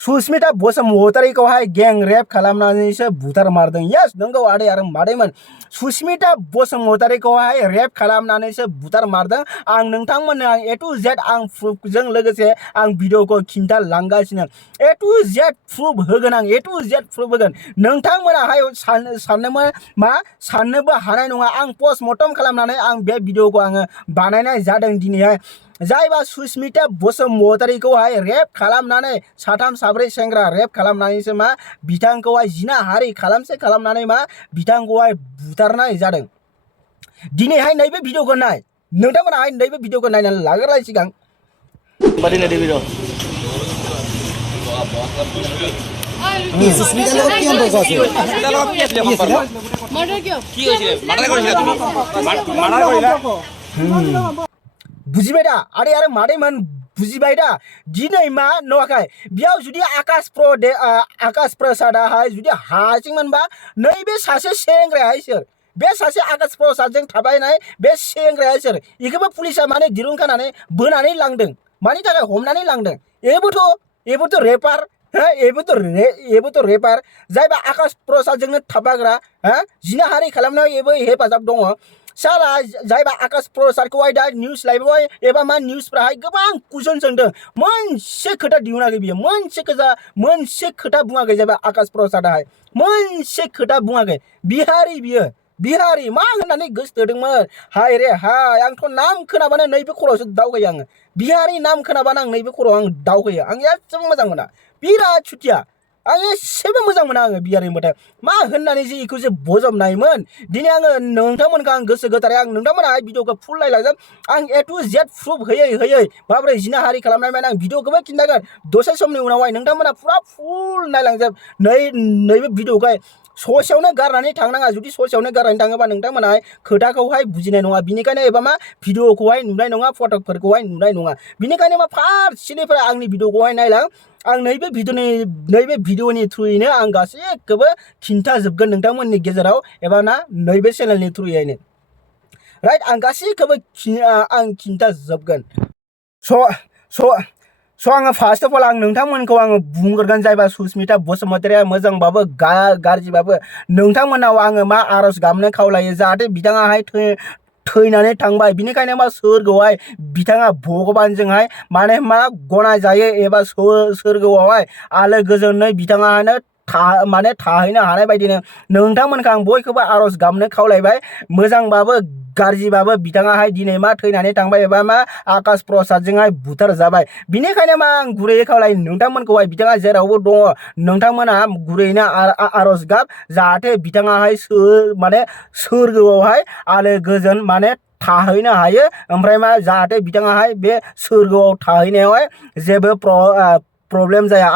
सुस्मिता बसुमतारीखौहाय गें रेप खालामनानैसो बुथारमारदों। यस नंगौ आदै आरो मादैमोन, सुस्मिता बसुमतारीखौहाय रेप खालामनानैसो बुथारमारदों। आं नोंथांमोननो आं ए टु जेड आं प्रुफजों लोगोसे आं भिडिअखौ खिन्थालांगासिनो। ए टु जेड प्रुफ होगोन आं, ए टु जेड प्रुफ होगोन। नोंथांमोनाहाय साननोबो हानाय नङा। आं पस्टमर्टम खालामनानै आं बे भिडिअखौ आङो बानायनाय जादों दिनैहाय। जायबा सुस्मिता बसुमतारीखौहाय रेप खालामनानै साथाम साब्रै सेंग्रा रेप खालामनानैसो मा बिथांखौहाय जिनाहारि खालामनानै मा बिथांखौहाय बुथारनाय जादों। दिनैहाय नैबे भिडिअखौ नाय, नोंथांमोनाहाय नैबे भिडिअखौ नायनानै लाग्रोलाय सिगां। সুস্মিতাৰ লগত কি সম্পৰ্ক আছে? সুস্মিতাৰ লগত কি আছিলে সম্পৰ্ক? মাৰ্ডাৰ কিয়? কি হৈছিলে? মাৰ্ডাৰ কৰিছিলা তুমি? মাৰ্ডাৰ কৰিলা? बुजिबाय दा आदै आरो मादैमोन, बुजिबाय दा? दिनै मा नुवाखै बेयाव जुदि आकाश प्रसादाहाय जुदि हासिंमोनबा नैबे सासे सेंग्रायाहाय सोर? बे सासे आकाश प्रसादजों थाबायनाय बे सेंग्राया सोर? इखौबो पुलिसा माने दिरुं खानानै बोनानै लांदों। मानि थाखाय हमनानै लांदों? एबोथ' रेपार, एबोथ' रेपार। जायबा आकाश प्रसादजोंनो थाबाग्रा, जिनाहारि खालामनायाव एबो हेफाजाब दङ। साला जायबा आकाश प्रसादखौहाय दा निउस लाइभआवहाय एबा मा निउसफ्राहाय गोबां कुइसन सोंदों, मोनसे खोथा दिहुनाखै बियो, मोनसे खोथा बुङाखै। जायबा आकाश प्रसादाहाय मोनसे खोथा बुङाखै। बिहारि मा होननानै गोसोथोदोंमोन? हाय रे हाय, आंथ' नाम खोनाबानो नैबे खर'आवसो दावखोयो आङो। बिहारि नाम खोनाबानो आं नैबे खर'आव आं दावखोयो। आं एसेबो मोजां मोना, बिराद सुथिया। आं एसेबो मोजां मोना आङो बिहारि होनबाथाय। मा होननानै जे इखौ जे बजबनायमोन। दिनै आङो नोंथांमोनखौ आं गोसो गोथारै आं नोंथांमोनाहाय भिडिअखौ फुल नायलांजोब। आं ए टु जेड प्रुफ होयै माबोरै जिनाहारि खालामनायमोन आं भिडिअखौबो खिन्थागोन। दसे समनि उनावहाय नोंथांमोना फुरा फुल नायलांजोब। नैबे भिडिअखौहाय ससेयावनो गारनानै थांनाङा। जुदि ससेयावनो गारनानै थाङोबा नोंथांमोनाहाय खोथाखौहाय बुजिनाय नङा। बिनिखायनो एबा मा भिडिअखौहाय नुनाय नङा, फटकफोरखौहाय नुनाय नङा। बिनिखायनो मा फार्स्टनिफ्राय आंनि भिडिअखौहाय नायलां। आं नैबे भिडिअनि थ्रुयैनो आं गासैखौबो खिन्थाजोबगोन नोंथांमोननि गेजेराव एबा ना नैबे चेनेलनि थ्रुयैनो। राइट, आं गासैखौबो आं खिन्थाजोबगोन। स' आङो फार्स्ट अफ अल आं नोंथांमोनखौ आङो बुंग्रोगोन। जायबा सुस्मिता बसुमतारीया मोजांबाबो गाज्रिबाबो नोंथांमोनाव आङो मा आर'ज गाबनो खावलायो, जाहाथे बिथाङाहाय थैनानै थांबाय। बिनिखायनो मा सोरगोआवहाय बिथाङा भगबानजोंहाय माने मा गनायजायो एबा सोरगोआवहाय आलो गोजोनै बिथाङानो माने थाहैनो हानाय बायदिनो नोंथांमोनखौ आं बयखौबो आर'ज गाबनो खावलायबाय। मोजांबाबो गाज्रिबाबो बिथाङाहाय दिनै मा थैनानै थांबाय एबा मा आकाश प्रसादजोंहाय बुथार जाबाय। बिनिखायनो मा आं गुरैयै खावलायो नोंथांमोनखौहाय, बिथाङा जेरावबो दङ नोंथांमोना गुरैयैनो आर'ज गाब, जाहाथे बिथाङाहाय माने सोरगोआवहाय आलो गोजोन माने थाहैनो हायो। ओमफ्राय मा जाहाथे बिथाङाहाय बे सोरगोआव थाहैनायावहाय जेबो प्रब्लेम जाया।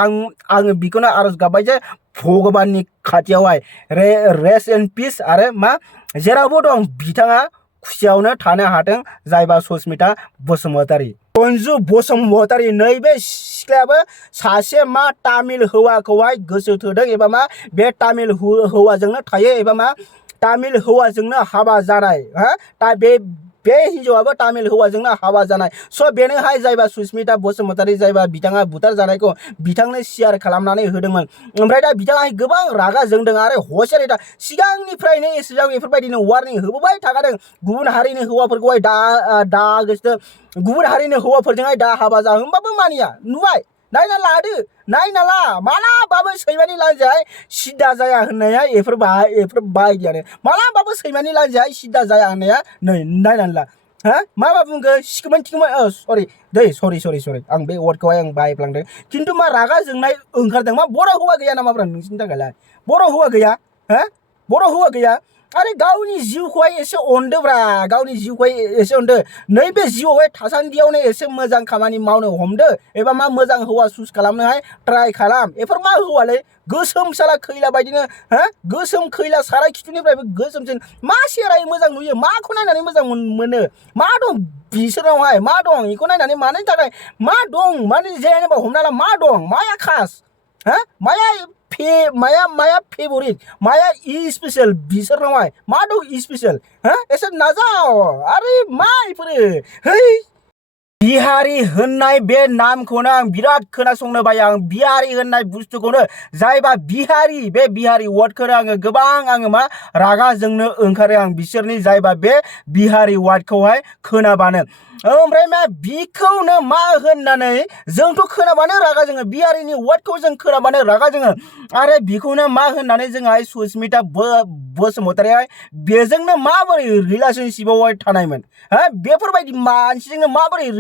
आङो बेखौनो आर'ज गाबबाय जे भगबाननि खाथियावहाय रेस्ट इन पिस आरो मा जेरावबो दं बिथाङा खुसियावनो थानो हाथों। जायबा सुस्मिता बसुमतारी, अन्जु बसुमतारी, नैबे सिख्लायाबो सासे मा तामिल हौवाखौहाय गोसो थोदों एबा मा बे तामिल हौवाजोंनो थायो एबा मा तामिल हौवाजोंनो हाबा जानाय। बे हिन्जावाबो तामिल हौवाजोंनो हाबा जानाय। स' बेनोहाय जायबा सुस्मिता बसुमतारी, जायबा बिथाङा बुथार जानायखौ बिथांनो शेयार खालामनानै होदोंमोन। ओमफ्राय दा बिथाङा गोबां रागा जोंदों आरो हसेरै दा सिगांनिफ्रायनो एसेबां बेफोरबायदिनो वार्निं होबोबाय थाखादों। गुबुन हारिनि हौवाफोरखौहाय दा गोसो गुबुन हारिनि हौवाफोरजोंहाय दा हाबा जा, होमबाबो मानिया। नुबाय, नायना ला मालाबाबो सैमानि लान्जाय सिदा जाया होननाया एफोर बायदियानो। मालाबाबो सैमानि लान्जाय सिदा जाया होननाया नै नायनानै ला। मा बुंखो? सिखोमोन सरि आं बे वार्डखौहाय आं बाहायफ्लांदों। खिन्थु मा रागा जोंनाय ओंखारदों। मा बर' हौवा गैया नामाब्रा नोंसिनि थाखायलाय? बर' हौवा गैया? बर' हौवा गैया? आरे गावनि जिउखौहाय एसे अनदोब्रा, गावनि जिउखौहाय एसे अनदो। नैबे जिउआवहाय थासान्दियावनो एसे मोजां खामानि मावनो हमदो एबा मा मोजां हौवा चुज खालामनोहाय ट्राइ खालाम। एफोर मा हौवालै? गोसोम साला खैला बायदिनो, गोसोम खैला साराय खिथुनिफ्रायबो गोसोमसिन। मा सेराय मोजां नुयो? माखौ नायनानै मोजां मोनो? मा दं बिसोरनावहाय? मा दं? बेखौ नायनानै मानि थाखाय मा दं? माने जेनेबा हमना ला मा दं? माया खास? माया फेभरिट? माया स्पेशल बिसोरनावहाय? मा दं स्पेशल? एसे नाजाव। आरे मा इफोरो? है बिहारी होननाय बे नामखौनो आं बिराद खोनासंनो बायो आं बिहारी होननाय बुस्थुखौनो जायबा बिहारी बे बिहारी वार्डखौनो आङो गोबां आङो मा रागा जोंनो ओंखारो आं बिसोरनि जायबा बे बिहारी वार्डखौहाय खोनाबानो ओमफ्राय मा बिखौनो मा होननानै जोंथ' खोनाबानो रागा जोङो बिहारिनि वार्डखौ जों खोनाबानो रागा जोङो आरो बिखौनो मा होननानै जोंहाय सुस्मिता बसुमतारियाहाय बेजोंनो माबोरै रिलेशनशिपआवहाय थानायमोन बेफोरबायदि मानसिजोंनो माबोरै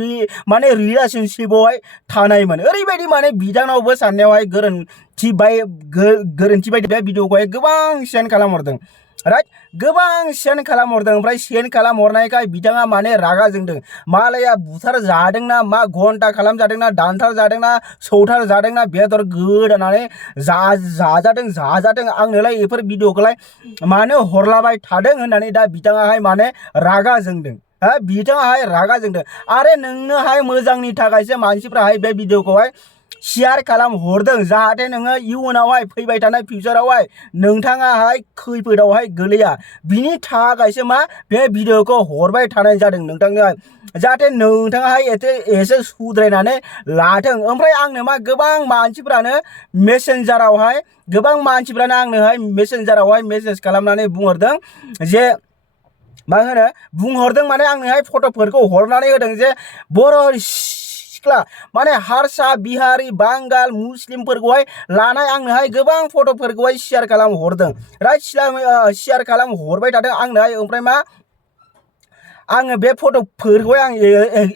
माने रिलेशनशिपआवहाय थानायमोन ओरैबायदि माने बिदानावबो साननायावहाय गोरोन्थि बायदि बे भिडिअखौहाय गोबां सेन्ड खालामहरदों राइट गोबां सेन्ड खालामहरदों ओमफ्राय सेन्ड खालामहरनायखाय बिथाङा माने रागा जोंदों मालाया बुथार जादोंना मा घन्टा खालामजादोंना दानथार जादोंना सौथार जादोंना बेदर गोदानानै जाजादों आंनोलाय बेफोर भिडिअखौलाय मानो हरलाबाय थादों होननानै दा बिथाङाहाय माने रागा जोंदों बिथाङाहाय रागा जोंदों आरो नोंनोहाय मोजांनि थाखायसो मानसिफ्राहाय बे भिडिअखौहाय शेयार खालाम हरदों जाहाथे नोङो इयुनावहाय फैबाय थानाय फिउचारावहाय नोंथाङाहाय खैफोदावहाय गोलैया बिनि थाखायसो मा बे भिडिअखौ हरबाय थानाय जादों नोंथांनोहाय जाहाथे नोंथाङाहाय एसे सुद्रायनानै लाथों ओमफ्राय आंनो मा गोबां मानसिफ्रानो मेसेन्जारावहाय गोबां मानसिफ्रानो आंनोहाय मेसेन्जारावहाय मेसेज खालामनानै बुंहरदों जे मा होनो बुंहरदों माने आंनोहाय फट'फोरखौ हरनानै होदों जे बर' सिख्ला माने हारसा बिहारी बांगाल मुस्लिमफोरखौहाय लानाय आंनोहाय गोबां फट'फोरखौहाय शेयार खालाम हरदों राइट शेयार खालाम हरबाय थादों आंनोहाय ओमफ्राय मा आङो बे फट'फोरखौहाय आं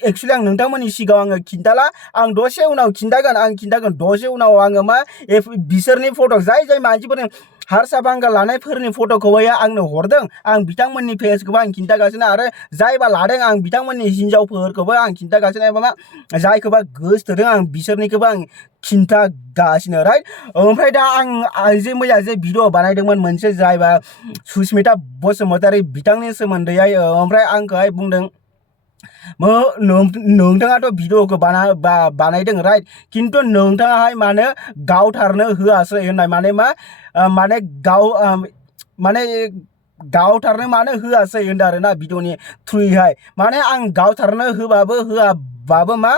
एक्सुवेलि आं नोंथांमोननि सिगाङाव आङो खिन्थाला आं दसे उनाव खिन्थागोन दसे उनाव आङो मा बिसोरनि फट' जाय मानसिफोरनि हारसा बांगाल लानायफोरनि फट'खौहाय आंनो हरदों आं बिथांमोननि फेसखौबो आं खिन्थागासिनो आरो जायबा लादों आं बिथांमोननि हिन्जावफोरखौबो आं खिन्थागासिनो एबा मा जायखौबा गोसोथोदों आं बिसोरनिखौबो आं खिन्थागासिनो राइट ओमफ्राय दा आं जे मैया जे भिडिअ बानायदोंमोन मोनसे जायबा सुस्मिता बसुमतारी बिथांनि सोमोन्दैहाय ओमफ्राय आंखौहाय बुंदों नोंथाङाथ' भिडिअखौ बानायदों राइट खिन्थु नोंथाङाहाय मानो गावथारनो होआसै होननाय माने मा माने गावथारनो मानो होआसै होनदों आरोना भिडिअनि थ्रुयैहाय माने आं गावथारनो होआबाबो मा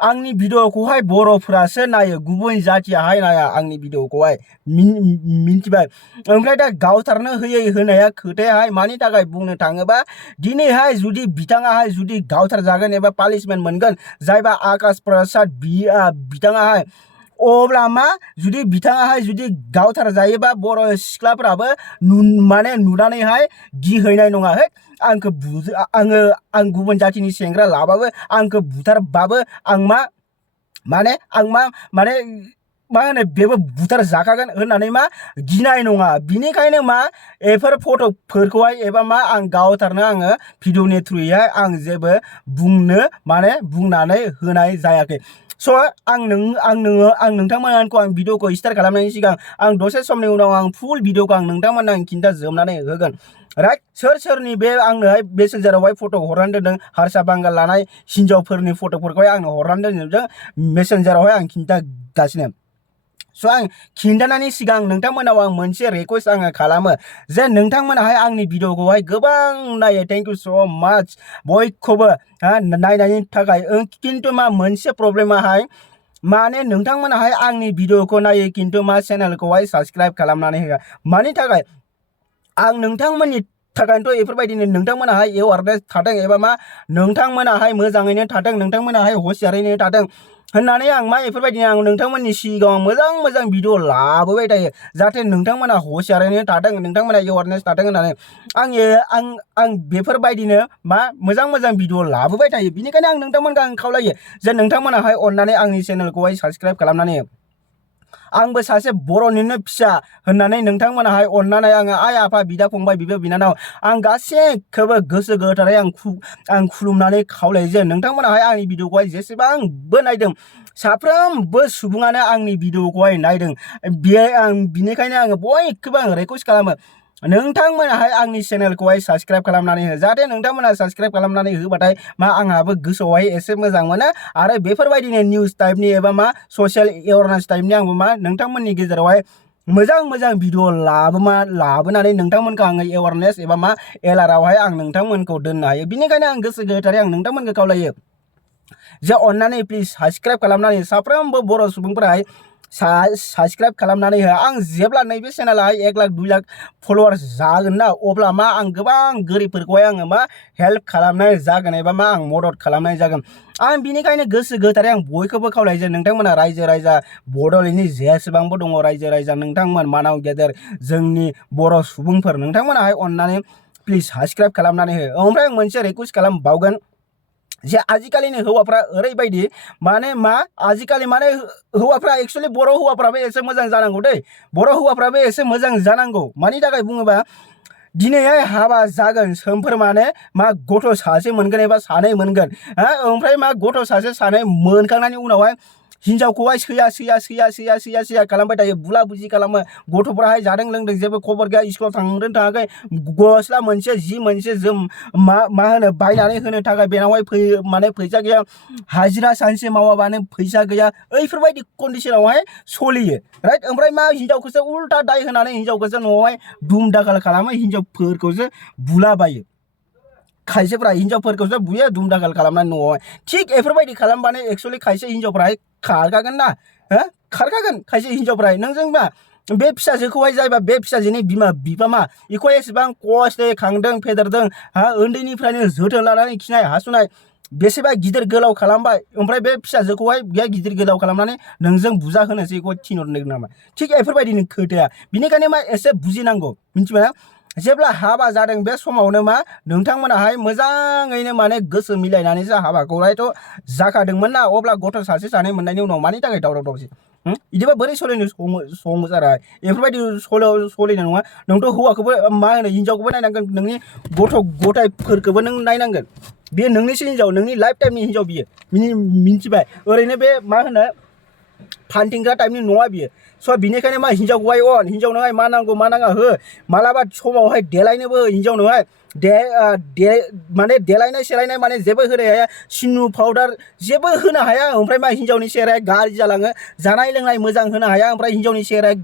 आंनि भिडिअखौहाय बर'फोरासो नायो गुबुन जाथियाहाय नाया आंनि भिडिअखौहाय मिन्थिबाय ओमफ्राय दा गावथारनो होनाया खोथायाहाय मानि थाखाय बुंनो थाङोबा दिनैहाय जुदि बिथाङाहाय जुदि गावथार जागोन एबा पानिशमेन्ट मोनगोन जायबा आकाश प्रसाद बिथाङाहाय अब्ला मा जुदि बिथाङाहाय जुदि गावथार जायोबा बर' सिख्लाफ्राबो माने नुनानैहाय गिहैनाय नङा आं गुबुन जातिनि सेंग्रा लाबाबो आंखौ बुथारबाबो आं मा होनो बेबो बुथार जाखागोन होननानै मा गिनाय नङा बिनिखायनो मा बेफोर फट'फोरखौहाय एबा मा आं गावथारनो आङो भिडिअनि थ्रुयैहाय आं जेबो बुंनानै होनाय जायाखै स' आं नोंथांमोनखौ आं भिडिअखौ स्टार्ट खालामनायनि सिगां आं दसे समनि उनाव आं फुल भिडिअखौ आं नोंथांमोननो आं खिन्थाजोबनानै होगोन राइट सोरनि बे आंनोहाय मेसेन्जारावहाय फट' हरनानै दोनदों हारसा बांगाल लानाय हिन्जावफोरनि फट'फोरखौहाय आंनो हरनानै दोनजोबदों मेसेन्जारावहाय आं खिन्थागासिनो स' आं खिन्थानायनि सिगां नोंथांमोनाव आं मोनसे रिक्वेस्ट आङो खालामो जे नोंथांमोनाहाय आंनि भिडिअखौहाय गोबां नायो थेंक इउ स' माच बयखौबो नायनायनि थाखाय खिन्थु मा मोनसे प्रब्लेमाहाय माने नोंथांमोनाहाय आंनि भिडिअखौ नायो खिन्थु मा चेनेलखौहाय साबस्क्राइब खालामनानै होआ मानि थाखाय आं नोंथांमोननि थाखायनोथ' बेफोरबायदिनो नोंथांमोनाहाय एवारनेस थाथों एबा मा नोंथांमोनाहाय मोजाङैनो थाथों नोंथांमोनाहाय हुसियारैनो थाथों होननानै आं मा बेफोरबायदिनो आं नोंथांमोननि सिगाङाव मोजां भिडिअ लाबोबाय थायो जाहाथे नोंथांमोना हुसियारैनो थाथों नोंथांमोना एवारनेस थाथों होननानै आं बेफोरबायदिनो मा मोजां भिडिअ लाबोबाय थायो बिनिखायनो आं नोंथांमोनखौ आं खावलायो जे नोंथांमोनाहाय अननानै आंनि चेनेलखौहाय साबस्क्राइब खालामनानै आंबो सासे बर'निनो फिसा होननानै नोंथांमोनाहाय अननानै आङो आइ आफा बिदा फंबाय बिब' बिनानाव आं गासैखौबो गोसो गोथारै आं खुलुमनानै खावलायो जे नोंथांमोनाहाय आंनि भिडिअखौहाय जेसेबांबो नायदों साफ्रोमबो सुबुङानो आंनि भिडिअखौहाय नायदों बिनिखायनो आङो बयखौबो आं रिक्वेस्ट खालामो नोंथांमोनाहाय आंनि चेनेलखौहाय साबस्क्राइब खालामनानै हो जाहाथे नोंथांमोना साबस्क्राइब खालामनानै होबाथाय मा आंहाबो गोसोआवहाय एसे मोजां मोनो आरो बेफोरबायदिनो निउस टाइपनि एबा मा ससियेल एवारनेस टाइपनि आंबो मा नोंथांमोननि गेजेरावहाय मोजां भिडिअ लाबोनानै नोंथांमोनखौ आङो एवारनेस एबा मा एलारावहाय आं नोंथांमोनखौ दोननो हायो बिनिखायनो आं गोसो गोथारै आं नोंथांमोनखौ खावलायो जे अन्नानै प्लिज साबस्क्राइब खालामनानै साफ्रोमबो बर' सुबुंफोराहाय साबस्क्राइब खालामनानै हो आं जेब्ला नैबे चेनेलाहाय 1 लाख 2 लाख फलोवार्स जागोन ना अब्ला मा आं गोबां गोरिबफोरखौहाय आङो मा हेल्प खालामनाय जागोन एबा मा आं मदद खालामनाय जागोन आं बिनिखायनो गोसो गोथारै आं बयखौबो खावलायो नोंथांमोना रायजो राजा बड'लेण्डनि जेसेबांबो दङ रायजो राजा नोंथांमोन मानाव गेदेर जोंनि बर' सुबुंफोर नोंथांमोनाहाय अन्नानै प्लिज साबस्क्राइब खालामनानै हो ओमफ्राय आं मोनसे रिक्वेस्ट खालामबावगोन जे आजिखालिनि हौवाफ्रा ओरैबायदि माने मा आजिखालि माने हौवाफ्रा एक्चुअली बर' हौवाफ्राबो एसे मोजां जानांगौ दै बर' हौवाफ्राबो एसे मोजां जानांगौ मानि थाखाय बुङोबा दिनैहाय हाबा जागोन सोमफोर माने मा गथ' सासे मोनगोन एबा सानै मोनगोन ओमफ्राय मा गथ' सासे सानै मोनखांनायनि उनावहाय हिनजावखौहाय सैया खालामबाय थायो बुला बुजि खालामो गथ'फ्राहाय जादों लोंदों जेबो खबर गैया स्कुलाव थांदों थाङाखै गस्ला मोनसे जि मोनसे जोम मा होनो बायनानै होनो थाखाय बेनावहाय माने फैसा गैया हाजिरा सानसे मावाबानो फैसा गैया ओइफोरबायदि कन्डिशनावहाय सोलियो राइट ओमफ्राय मा हिनजावखौसो उल्टा दाय होनानै हिनजावखौसो न'आवहाय दुम दाखाल खालामो हिनजावफोरखौसो बुलाबायो खायसेफ्रा हिनजावफोरखौसो बुयो दुम दाखाल खालामनानै न'आवहाय थिग बेफोरबायदि खालामबानो एक्चुअली खायसे हिनजावफ्राहाय खारखागोन ना खारखागोन खायसे हिनजावफ्राहाय नोंजों मा बे फिसाजोखौहाय जायबा बे फिसाजोनि बिमा बिफा मा बेखौ एसेबां खस्थ'यै खांदों फेदेरदों उन्दैनिफ्रायनो जोथोन लानानै खिनाय हासुनाय बेसेबा गिदिर गोलाव खालामबाय ओमफ्राय बे फिसाजोखौहाय बे गिदिर गोलाव खालामनानै नोंजों बुजा होनोसै बेखौ थिनहरनो नामा थिग बेफोरबायदिनो खोथाया बिनिखायनो मा एसे बुजिनांगौ मिथिबाय जेब्ला हाबा जादों बे समावनो मा नोंथांमोनाहाय मोजाङैनो माने गोसो मिलायनानैसो हाबाखौहायथ' जाखादोंमोन ना अब्ला गथ' सासे सानै मोननायनि उनाव मानि थाखाय दावराव दावसि बिदिबा बोरै सोलिनो संसारा बेफोरबायदि सोलिनाय नङा नोंथ' हौवाखौबो मा होनो हिनजावखौबो नायनांगोन नोंनि गथ' गथायफोरखौबो नों नायनांगोन बेयो नोंनिसो हिनजाव नोंनि लाइफ टाइमनि हिनजाव बियो मिन्थिबाय ओरैनो बे मा होनो फान्थिंग्रा टाइपनि नङा बियो स' बिनिखायनो मा हिनजावखौहाय हिनजावनोहाय मा नांगौ मा नाङा हो मालाबा समावहाय देलायनोबो हो हिनजावनोहाय माने देलायनाय सेलायनाय माने जेबो होनो हाया सिनु पाउडार जेबो होनो हाया ओमफ्राय मा हिनजावनि सेहेराया गाज्रि जालाङो जानाय लोंनाय मोजां होनो हाया ओमफ्राय हिनजावनि सेहेराया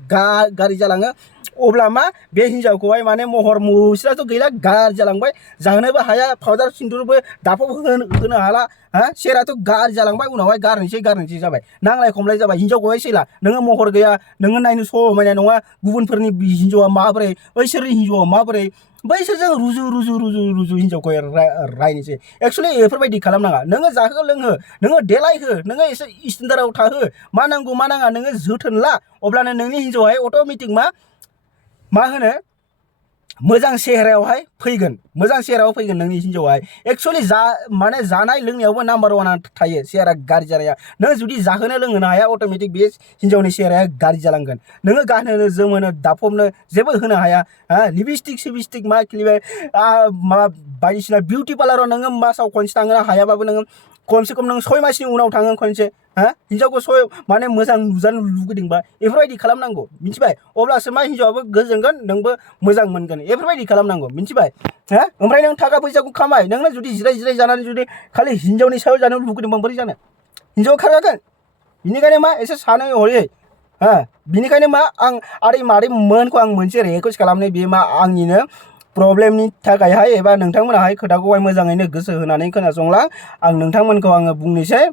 गाज्रि जालाङो अब्ला मा बे हिनजावखौहाय माने महर मुस्रियाथ' गैला गाज्रि जालांबाय जाहोनोबो हाया पाउडार सिन्दुरबो दाफब होनो हाला सेहेराथ' गाज्रि जालांबाय उनावहाय गारनोसै जाबाय नांलाय खमलाय जाबाय हिनजावखौहाय सैला नोङो महर गैया नोङो नायनो समायना नङा गुबुनफोरनि हिनजावा माबोरै बैसोरनि हिनजावा माबोरै बैसोरजों रुजु हिनजावखौ रायनोसै एक्चुअलि बेफोरबायदि खालामनाङा नोङो जाहो लोंहो नोङो देलायहो नोङो एसे स्टेन्डार्डआव थाहो मा नांगौ मा नाङा नोङो जोथोन ला अब्लानो नोंनि हिनजावहाय अट'मेटिक मा होनो मोजां सेहेरायावहाय फैगोन नोंनि हिनजावहाय एक्चुअलि माने जानाय लोंनायावबो नाम्बार 1 थायो सेहेरा गाज्रि जानाया नों जुदि जाहोनो लोंहोनो हाया अट'मेटिक बे हिनजावनि सेहेराया गाज्रि जालांगोन नोङो गानहोनो जोमहोनो दाफबनो जेबो होनो हाया लिपस्टिक मा खिलिबाय माबा बायदिसिना बिउटि पार्लाराव नोङो मासाव खनसे थांनो हायाबाबो नोङो खमसे खम नों 6 मासनि उनाव थाङो खनसे हिनजावखौ माने मोजां नुजानो लुगैदोंबा बेफोरबायदि खालामनांगौ मिथिबाय अब्लासो मा हिनजावाबो गोजोनगोन नोंबो मोजां मोनगोन बेफोरबायदि खालामनांगौ मिथिबाय ओमफ्राय नों थाखा फैसाखौ खामाय नोंनो जुदि जिराय जानानै जुदि खालि हिनजावनि सायाव जानो लुगैदोंबा बोरै जानो हिनजाव खारखागोन बिनिखायनो मा एसे सानै हरै बिनिखायनो मा आं आदै मादै मोनखौ आं मोनसे रिक्वेस्ट खालामनाय बे मा आंनिनो प्रब्लेमनि थाखायहाय एबा नोंथांमोनाहाय खोथाखौहाय मोजाङैनो गोसो होनानै खोनासंला आं नोंथांमोनखौ आङो बुंनोसै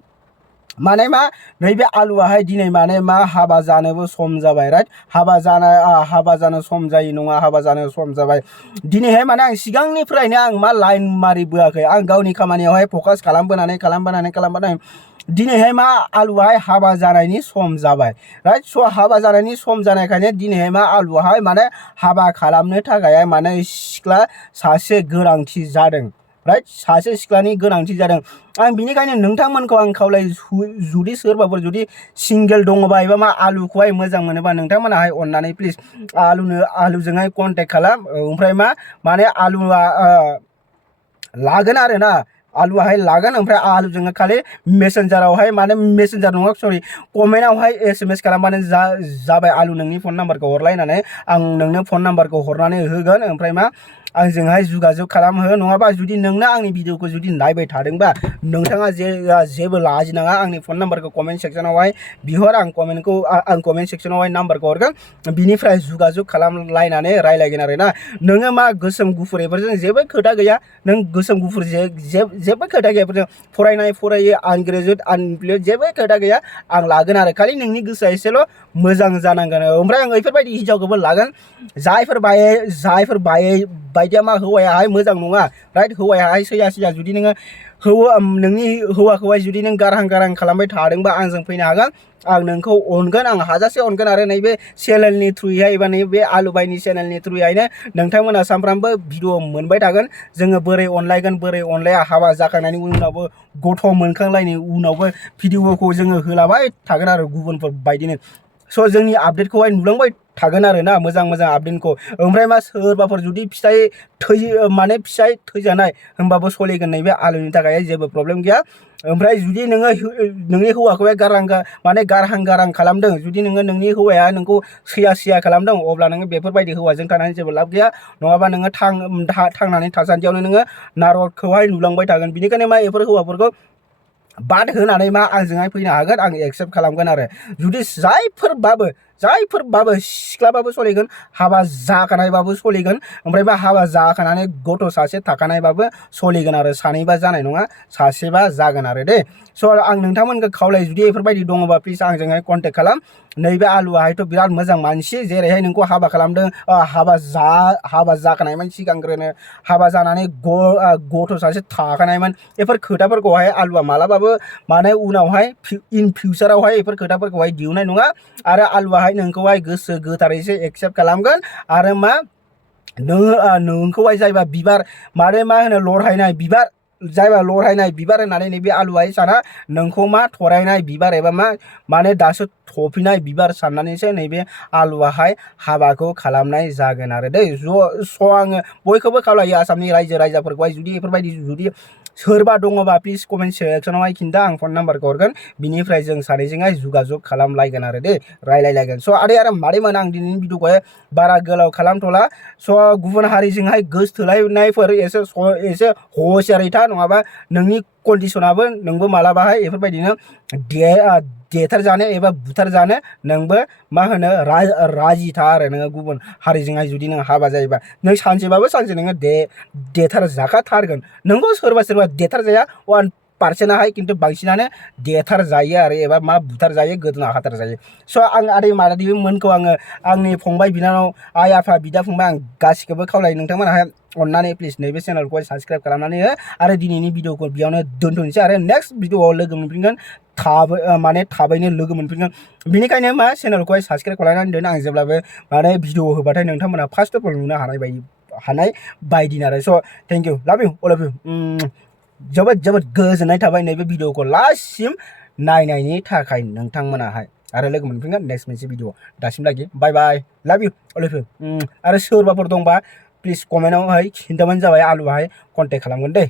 माने मा नैबे आलुआहाय दिनै माने मा हाबा जानोबो सम जाबाय राइट हाबा जानो सम जायो नङा हाबा जानो सम जाबाय दिनैहाय माने आं सिगांनिफ्रायनो आं मा लाइन मारिबोआखै आं गावनि खामानियावहाय फकास खालामबोनानै दिनैहाय मा आलुआहाय हाबा जानायनि सम जाबाय राइट स' हाबा जानायनि सम जानायखायनो दिनैहाय मा आलुआहाय माने हाबा खालामनो थाखाय माने सिख्ला सासे गोनांथि जादों राइट सासे सिख्लानि गोनांथि जादों आं बिनिखायनो नोंथांमोनखौ आं खावलायो जुदि सोरबाफोर जुदि सिंगेल दङबा एबा मा आलुखौहाय मोजां मोनोबा नोंथांमोनाहाय अननानै प्लिज आलुजोंहाय कन्टेक्ट खालाम ओमफ्राय माने आलुआ लागोन आरो ना आलुआहाय लागोन ओमफ्राय आलुजों खालि मेसेन्जारावहाय माने मेसेन्जार नङा सरि कमेन्टआवहाय SMS खालामबानो जाबाय आलु नोंनि फन नाम्बारखौ हरलायनानै आं नोंनो फन नाम्बारखौ हरनानै होगोन ओमफ्राय मा आंजोंहाय जुगाजुग खालामहो नङाबा जुदि नोंनो आंनि भिडिअखौ जुदि नायबाय थादोंबा नोंथाङा जेबो लाजिनाङा आंनि फन नाम्बारखौ कमेन्ट सेक्सनावहाय बिहर आं कमेन्ट सेक्सनावहाय नाम्बारखौ हरगोन बिनिफ्राय जुगाजुग खालामलायनानै रायलायगोन आरोना नोङो मा गोसोम गुफुर बेफोरजों जेबो खोथा गैया नों गोसोम गुफुर जेबो खोथा गैया बेफोरजों फरायो आन ग्रेजुवेट आनइमप्लयड जेबो खोथा गैया आं लागोन आरो खालि नोंनि गोसोआ एसेल' मोजां जानांगोन ओमफ्राय आं बेफोरबायदि हिनजावखौबो लागोन जायफोर बायदिया मा हौवायाहाय मोजां नङा राइट हौवायाहाय सैया जुदि नोङो नोंनि हौवाखौहाय जुदि नों गारहां खालामबाय थादोंबा आंजों फैनो हागोन आं नोंखौ अनगोन आं हाजासे अनगोन आरो नैबे चेनेलनि थ्रुयैहाय एबा नैबे आलु बायनि चेनेलनि थ्रुयैहायनो नोंथांमोना सानफ्रामबो भिडिअ मोनबाय थागोन जोङो बोरै अनलायगोन बोरै अनलाया हाबा जाखांनायनि उनावबो गथ' मोनखांलायनि उनावबो भिडिअखौ जोङो होलाबाय थागोन आरो गुबुनफोर बायदिनो स' जोंनि आपडेटखौहाय नुलांबाय थागोन आरो ना मोजां आपडेटखौ ओमफ्राय मा सोरबाफोर जुदि फिथाइ थैजानाय होनबाबो सोलिगोन नैबे आलुनि थाखाय जेबो प्रब्लेम गैया ओमफ्राय जुदि नोङो नोंनि हौवाखौहाय गारहां खालामदों जुदि नोंनि हौवाया नोंखौ सैया खालामदों अब्ला नोङो बेफोरबायदि हौवाजों थानानै जेबो लाब गैया नङाबा नोङो थांनानै थासान्दियावनो नोङो नारदखौहाय नुलांबाय थागोन बिनिखायनो मा बेफोर हौवाफोरखौ बाद होनानै मा आंजोंहाय फैनो हागोन आं एक्सेप्ट खालामगोन आरो जुदि जायफोरबाबो सिख्लाबाबो सोलिगोन हाबा जाखानायबाबो सोलिगोन ओमफ्राय बा हाबा जाखानानै गथ' सासे थाखानायबाबो सोलिगोन आरो सानैबा जानाय नङा सासेबा जागोन आरो दे स' आं नोंथांमोनखौ खावलाय जुदि बेफोरबायदि दङबा प्लिज आंजोंहाय कन्टेक्ट खालाम नैबे आलुआहायथ' बिराद मोजां मानसि जेरैहाय नोंखौ हाबा खालामदों हाबा जाखानायमोन सिगांग्रोनो हाबा जानानै गथ' सासे थाखानायमोन बेफोर खोथाफोरखौहाय आलुआ मालाबाबो माने उनावहाय इन फिउचारावहाय बेफोर खोथाफोरखौहाय दिहुननाय नङा आरो आलुआहाय नोंखौहाय गोसो गोथारैसो एक्सेप्ट खालामगोन आरो मा नोंखौहाय जायबा बिबार माने मा होनो लरहायनाय बिबार जायबा लरहायनाय बिबार होननानै नैबे आलुआहाय साना नोंखौ मा थरायनाय बिबार एबा माने दासो थफिनाय बिबार साननानैसो नैबे आलुआहाय हाबाखौ खालामनाय जागोन आरो दै स' आङो बयखौबो खावलायो आसामनि रायजोफोरखौहाय जुदि बेफोरबायदि जुदि सोरबा दङबा प्लिज कमेन्ट सेक्सनावहाय खिन्था आं फन नाम्बारखौ हरगोन बिनिफ्राय जों सानैजोंहाय जुगाजुग खालामलायगोन आरो दे रायलायलायगोन स' आरो मारैमोन आं दिनैनि भिडिअखौहाय बारा गोलाव खालामथ'ला स' गुबुन हारिजोंहाय गोसथोलायनायफोर एसे हसियारै था नङाबा नोंनि कन्डिसनाबो नोंबो मालाबाहाय बेफोरबायदिनो देथार जानो एबा बुथार जानो नोंबो मा होनो राजि था आरो नोङो गुबुन हारिजोंहाय जुदि नों हाबा जायोबा नों सानसेबाबो सानसे नोङो देथार जाखाथारगोन नोंगौ सोरबा देथार जाया 1% खिन्थु बांसिनानो देथार जायो आरो एबा बुथार जायो गोदोना हाथार जायो स' आं आदै मादैमोनखौ आङो आंनि फंबाय बिनानाव आइ आफा बिदा फंबाय आं गासिखौबो खावलायो नोंथांमोनहाय अननानै प्लिज नैबे चेनेलखौहाय साबसक्राइब खालामनानै हो आरो दिनैनि भिडिअखौ बेयावनो दोनथ'नोसै आरो नेक्स्ट भिडिअआव लोगो मोनफिनगोन थाबैनो लोगो मोनफिनगोन बिनिखायनो मा चेनेलखौहाय साबसक्राइब खालामनानै दोन आं जेब्लाबो भिडिअ होबाथाय नोंथांमोना फार्स्ट अफ अल नुनो हानाय बायदि आरो स' थेंक इउ लाभ इउ अल अफ इउ जोबोद गोजोननाय थाबाय नैबे भिडिअखौ लास्टसिम नायनायनि थाखाय नोंथांमोनाहाय आरो लोगो मोनफिनगोन नेक्स्ट मोनसे भिडिअ दासिमलागि बाय बाय लाभ इउ अल अफ इउ आरो सोरबाफोर दंबा प्लिज कमेन्टआवहाय खिन्थाबानो जाबाय आलुआहाय कन्टेक्ट खालामगोन दे